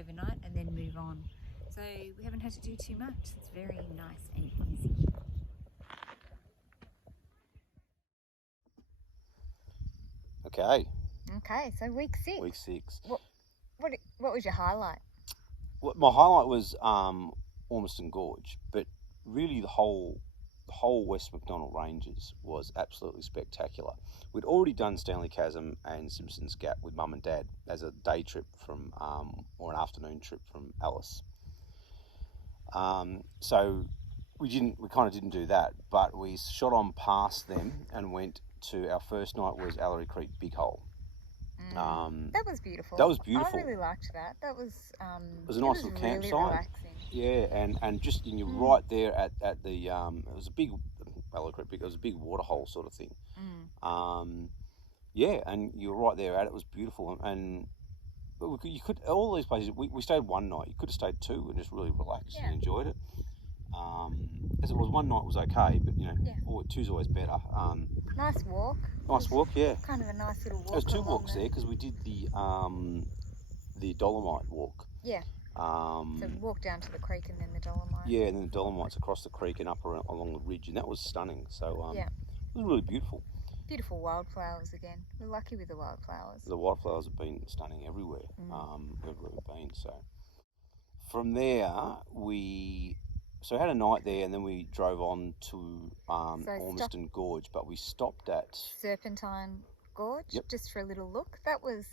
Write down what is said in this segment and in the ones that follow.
overnight and then move on. So we haven't had to do too much. It's very nice and easy. Okay, so week 6. Week 6. What was your highlight? My highlight was Ormiston Gorge, but really the whole West MacDonnell Ranges was absolutely spectacular. We'd already done Stanley Chasm and Simpsons Gap with Mum and Dad as a day trip from, or an afternoon trip from Alice. So we kind of didn't do that, but we shot on past them and went to our first night was Ellery Creek Big Hole. That was beautiful. That was beautiful. I really liked that. That was it was a nice little really campsite. Relaxing. Yeah, and just you're right there at the it was a big Ellery Creek. It was a big water hole sort of thing. Yeah, and you were right there at it. It was beautiful, and you could all these places. We stayed one night. You could have stayed 2 and just really relaxed and enjoyed it. As it was, one night was okay, but 2's always better. Nice walk. Nice walk, yeah. Kind of a nice little walk. There was 2 walks there because we did the Dolomite walk. Yeah. So we walked down to the creek and then the Dolomite. Yeah, and then the Dolomites across the creek and up along the ridge, and that was stunning. So it was really beautiful. Beautiful wildflowers again. We're lucky with the wildflowers. The wildflowers have been stunning everywhere, wherever we've been. So from there, we had a night there, and then we drove on to Ormiston Gorge, but we stopped at Serpentine Gorge just for a little look. That was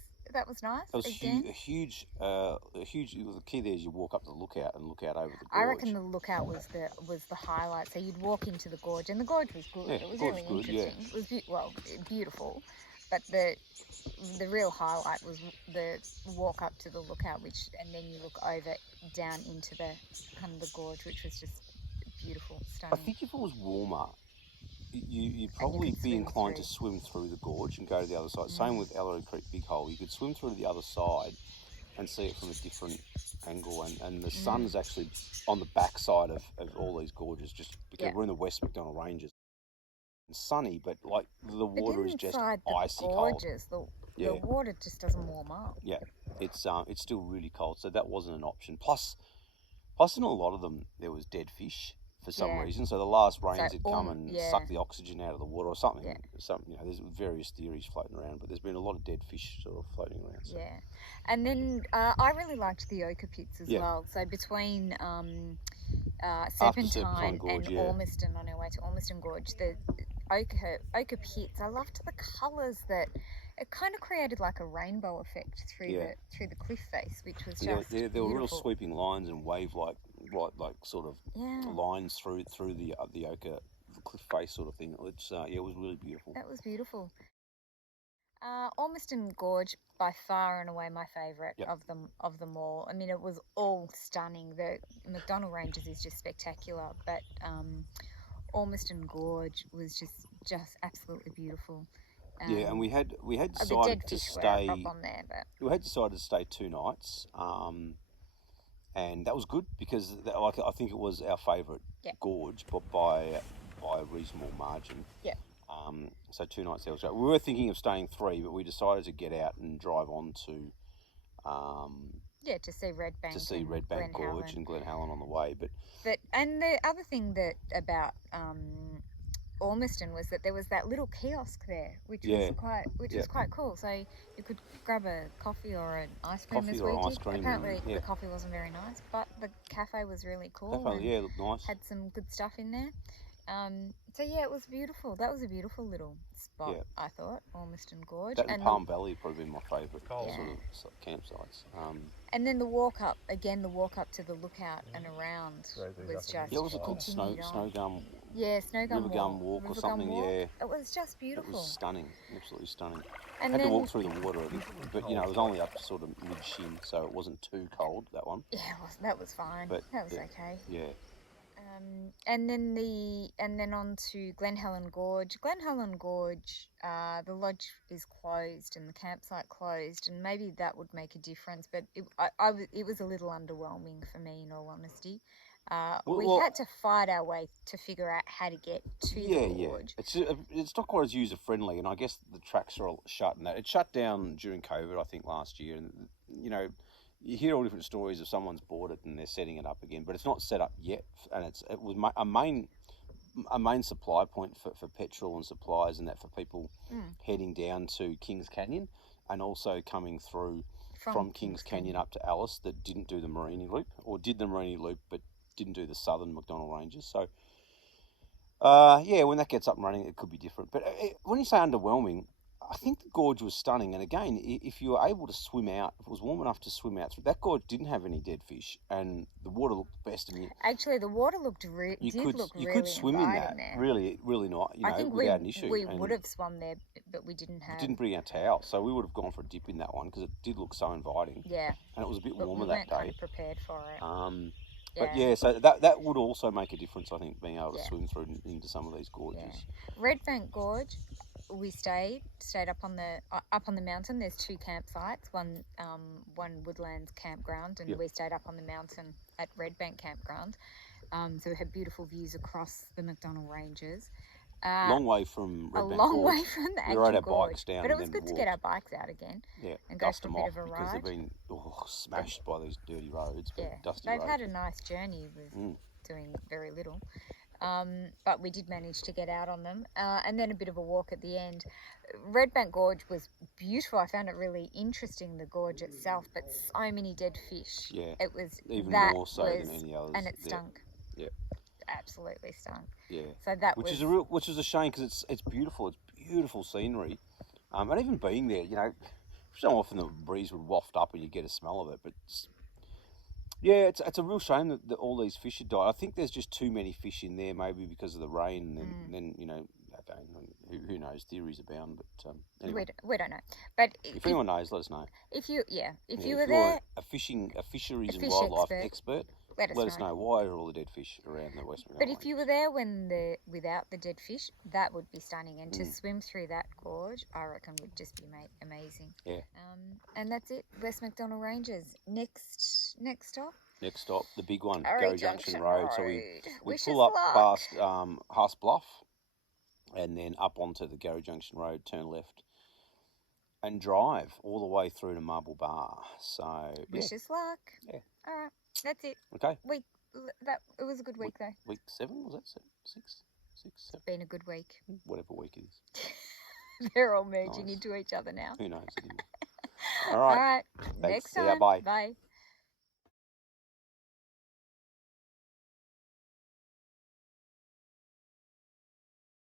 nice. That was a huge. The key there is you walk up to the lookout and look out over the gorge. I reckon the lookout was the highlight. So you'd walk into the gorge, and the gorge was good. Yeah, it was really interesting. Yeah. It was beautiful, but the real highlight was the walk up to the lookout, and then you look over down into the kind of the gorge, which was just beautiful, stunning. I think if it was warmer, you'd probably be inclined to swim through the gorge and go to the other side. Same with Ellery Creek Big Hole. You could swim through to the other side and see it from a different angle. And the sun is actually on the backside of all these gorges, just because we're in the West MacDonnell Ranges. It's sunny, but like the water is just icy cold. The water just doesn't warm up. Yeah, it's still really cold, so that wasn't an option. Plus in a lot of them there was dead fish for some reason. So the last rains had come and sucked the oxygen out of the water or something. Yeah. There's various theories floating around, but there's been a lot of dead fish sort of floating around. So. Yeah, and then I really liked the Ochre Pits as well. So between Serpentine Gorge, and Ormiston, on our way to Ormiston Gorge, the Ochre Pits, I loved the colours that it kind of created like a rainbow effect through the cliff face, which was just there were real sweeping lines and wave like sort of lines through the ochre cliff face sort of thing. It's it was really beautiful. That was beautiful. Ormiston Gorge, by far and away my favourite of them all. I mean, it was all stunning. The MacDonnell Ranges is just spectacular, but Ormiston Gorge was just absolutely beautiful. And we had decided to stay. On there, we had decided to stay 2 nights, and that was good because I think it was our favourite gorge, but by a reasonable margin. Yeah. So 2 nights there was great. We were thinking of staying 3, but we decided to get out and drive on to. To see Redbank. To see Redbank Gorge and Glen Helen on the way, but and the other thing that about Ormiston was that there was that little kiosk there, which was quite cool. So you could grab a coffee or an ice cream as we did. Apparently the coffee wasn't very nice, but the cafe was really cool. Cafe, looked nice. Had some good stuff in there. So it was beautiful. That was a beautiful little spot, I thought, Ormiston Gorge. That and Palm Valley probably been my favourite sort of campsites. And then the walk up to the lookout and around was just it was a good snow gum. Yeah, snow gum walk or something. It was just beautiful. It was stunning, absolutely stunning. And had to walk through the water, but it was only up to sort of mid shin, so it wasn't too cold. That one. Yeah, that was fine. But that was okay. Yeah. And then on to Glen Helen Gorge. Glen Helen Gorge, the lodge is closed and the campsite closed, and maybe that would make a difference. But it was a little underwhelming for me, in all honesty. We had to fight our way to figure out how to get to the gorge. It's not quite as user friendly, and I guess the tracks are all shut. And it shut down during COVID, I think, last year, and you hear all different stories of someone's bought it and they're setting it up again, but it's not set up yet, and it was a main supply point for petrol and supplies and that for people heading down to Kings Canyon, and also coming through from Kings Canyon up to Alice that didn't do the Mereenie Loop, or did the Mereenie Loop but didn't do the southern MacDonnell Ranges. So, when that gets up and running, it could be different. But when you say underwhelming, I think the gorge was stunning. And again, if you were able to swim out, if it was warm enough to swim out through, that gorge didn't have any dead fish, and the water looked the best. And actually, the water looked really you could swim in that, there. really not, I think without an issue. We would have swum there, but we didn't have. We didn't bring our towel, so we would have gone for a dip in that one because it did look so inviting. Yeah. And it was a bit but warmer we that day. Kind of prepared for it. But yeah, so that would also make a difference, I think, being able to swim through into some of these gorges. Yeah. Redbank Gorge, we stayed up on the mountain. There's 2 campsites, one Woodlands campground, and we stayed up on the mountain at Redbank campground. So we had beautiful views across the MacDonnell Ranges. Long way from Redbank Gorge. A long way from the actual rode our gorge. bikes down, but it was good to get our bikes out again. Yeah, and go for a bit of a because ride. they've been smashed by these dirty roads, dusty they've roads. had a nice journey with doing very little. But we did manage to get out on them, and then a bit of a walk at the end. Redbank Gorge was beautiful. I found it really interesting, the gorge itself, but so many dead fish. Yeah, it was even more so than any others, and it stunk. Yeah, absolutely stunk. Yeah, so that which is a shame because it's beautiful. It's beautiful scenery, and even being there, so often the breeze would waft up and you get a smell of it, but. It's a real shame that all these fish had died. I think there's just too many fish in there, maybe because of the rain, and then again, who knows? Theories abound, but anyway. We don't know. But if anyone knows, let us know. If you were there, a fisheries and wildlife expert, let us know why are all the dead fish around the West MacDonnell. But if you were there without the dead fish, that would be stunning, and to swim through that gorge, I reckon would just be amazing. Yeah. And that's it. West MacDonnell Ranges. Next stop. Next stop, the big one, Ellery Junction Road. So we Wish pull up luck. past Haas Bluff, and then up onto the Garry Junction Road, turn left, and drive all the way through to Marble Bar. So Wish us luck. Yeah. All right. That's it. Okay. It was a good week though. Week 7, was that 6? 6, 7? It's been a good week. Whatever week it is. They're all merging into each other now. Who knows? All right. All right. Thanks. Next time. See ya. Bye. Bye.